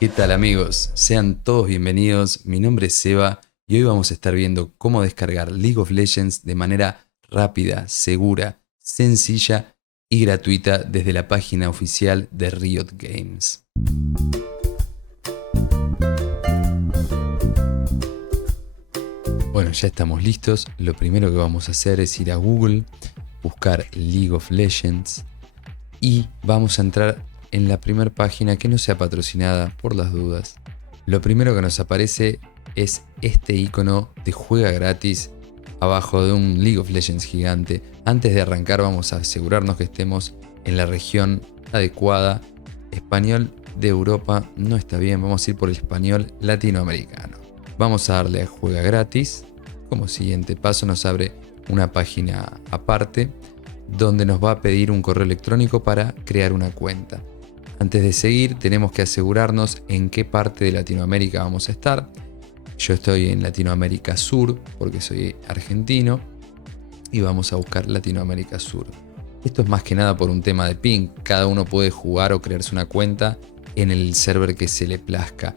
¿Qué tal amigos? Sean todos bienvenidos, mi nombre es Seba y hoy vamos a estar viendo cómo descargar League of Legends de manera rápida, segura, sencilla y gratuita desde la página oficial de Riot Games. Bueno, ya estamos listos. Lo primero que vamos a hacer es ir a Google, buscar League of Legends y vamos a entrar en la primera página que no sea patrocinada por las dudas. Lo primero que nos aparece es este icono de juega gratis abajo de un League of Legends gigante. Antes de arrancar vamos a asegurarnos que estemos en la región adecuada. Español de Europa no está bien, vamos a ir por el español latinoamericano. Vamos a darle a juega gratis. Como siguiente paso nos abre una página aparte donde nos va a pedir un correo electrónico para crear una cuenta. Antes de seguir tenemos que asegurarnos en qué parte de Latinoamérica vamos a estar. Yo estoy en Latinoamérica Sur porque soy argentino y vamos a buscar Latinoamérica Sur. Esto es más que nada por un tema de ping. Cada uno puede jugar o crearse una cuenta en el server que se le plazca.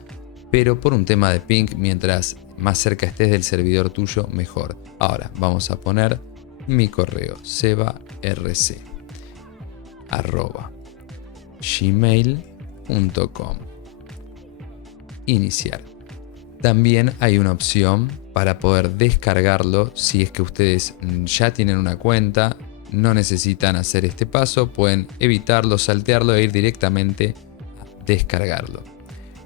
Pero por un tema de ping, mientras más cerca estés del servidor tuyo, mejor. Ahora vamos a poner mi correo sebarc@gmail.com. Iniciar. También hay una opción para poder descargarlo si es que ustedes ya tienen una cuenta, no necesitan hacer este paso, pueden evitarlo, saltearlo e ir directamente a descargarlo.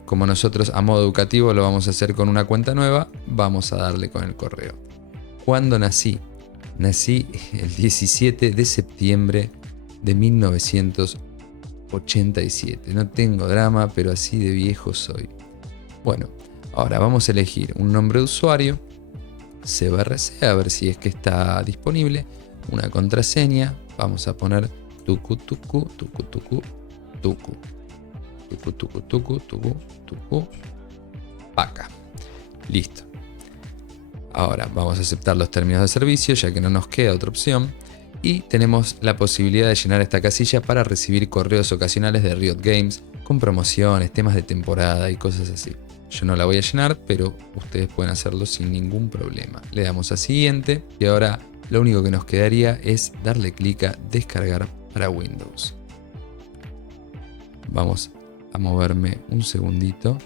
Como nosotros a modo educativo lo vamos a hacer con una cuenta nueva, vamos a darle con el correo. ¿Cuándo nací? Nací el 17 de septiembre de 1987. No tengo drama, pero así de viejo soy. Bueno, ahora vamos a elegir un nombre de usuario, sebarc, a ver si es que está disponible. Una contraseña, vamos a poner tucu tucu tucu tucu tucu tucu tucu tucu tucu tucu paca. Listo. Ahora vamos a aceptar los términos de servicio ya que no nos queda otra opción y tenemos la posibilidad de llenar esta casilla para recibir correos ocasionales de Riot Games con promociones, temas de temporada y cosas así. Yo no la voy a llenar, pero ustedes pueden hacerlo sin ningún problema. Le damos a siguiente y ahora lo único que nos quedaría es darle clic a descargar para Windows. Vamos a moverme un segundito,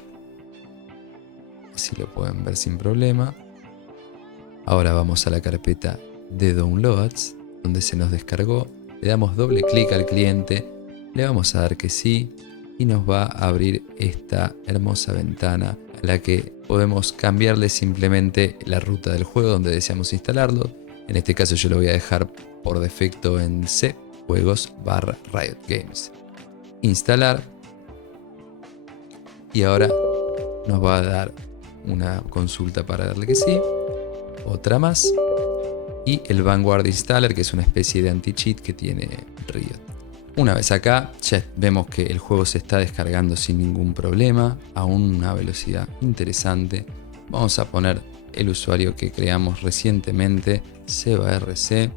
así lo pueden ver sin problema. Ahora vamos a la carpeta de downloads, donde se nos descargó. Le damos doble clic al cliente, le vamos a dar que sí y nos va a abrir esta hermosa ventana a la que podemos cambiarle simplemente la ruta del juego donde deseamos instalarlo. En este caso yo lo voy a dejar por defecto en C, juegos/Riot Games. Instalar. Y ahora nos va a dar una consulta para darle que sí. Otra más y el Vanguard Installer, que es una especie de anti-cheat que tiene Riot. Una vez acá ya vemos que el juego se está descargando sin ningún problema a una velocidad interesante. Vamos a poner el usuario que creamos recientemente, sebarc,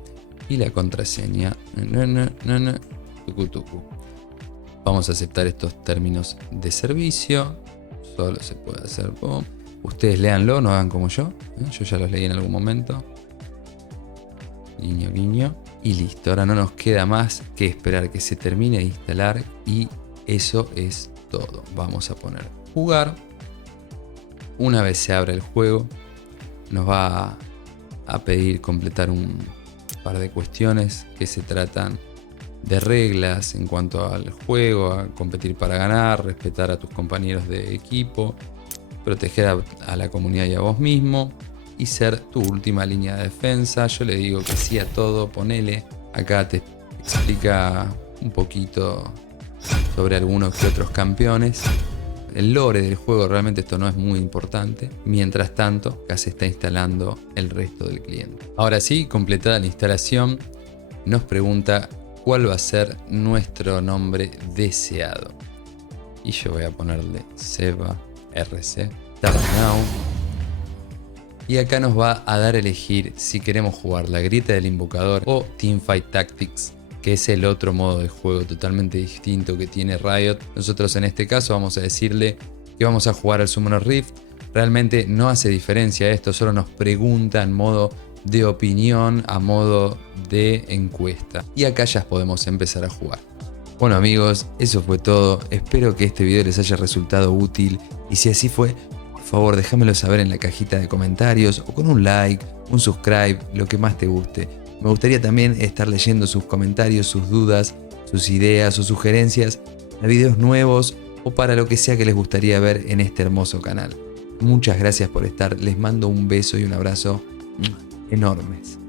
y la contraseña tucu tucu. Vamos a aceptar estos términos de servicio, solo se puede hacer boom. Ustedes léanlo, no hagan como yo. Yo ya los leí en algún momento. Guiño, guiño. Y listo. Ahora no nos queda más que esperar que se termine de instalar. Y eso es todo. Vamos a poner jugar. Una vez se abra el juego, nos va a pedir completar un par de cuestiones que se tratan de reglas en cuanto al juego, a competir para ganar, respetar a tus compañeros de equipo, proteger a la comunidad y a vos mismo y ser tu última línea de defensa. Yo le digo que sí a todo, ponele. Acá te explica un poquito sobre algunos que otros campeones. El lore del juego, realmente esto no es muy importante. Mientras tanto, acá se está instalando el resto del cliente. Ahora sí, completada la instalación, nos pregunta cuál va a ser nuestro nombre deseado. Y yo voy a ponerle sebarc. Start now. Y acá nos va a dar a elegir si queremos jugar la grieta del invocador o Teamfight Tactics, que es el otro modo de juego totalmente distinto que tiene Riot. Nosotros en este caso vamos a decirle y vamos a jugar al Summoner Rift. Realmente no hace diferencia esto, solo nos pregunta en modo de opinión, a modo de encuesta. Y acá ya podemos empezar a jugar. Bueno amigos, eso fue todo. Espero que este video les haya resultado útil. Y si así fue, por favor déjamelo saber en la cajita de comentarios o con un like, un subscribe, lo que más te guste. Me gustaría también estar leyendo sus comentarios, sus dudas, sus ideas o sugerencias a videos nuevos o para lo que sea que les gustaría ver en este hermoso canal. Muchas gracias por estar, les mando un beso y un abrazo enormes.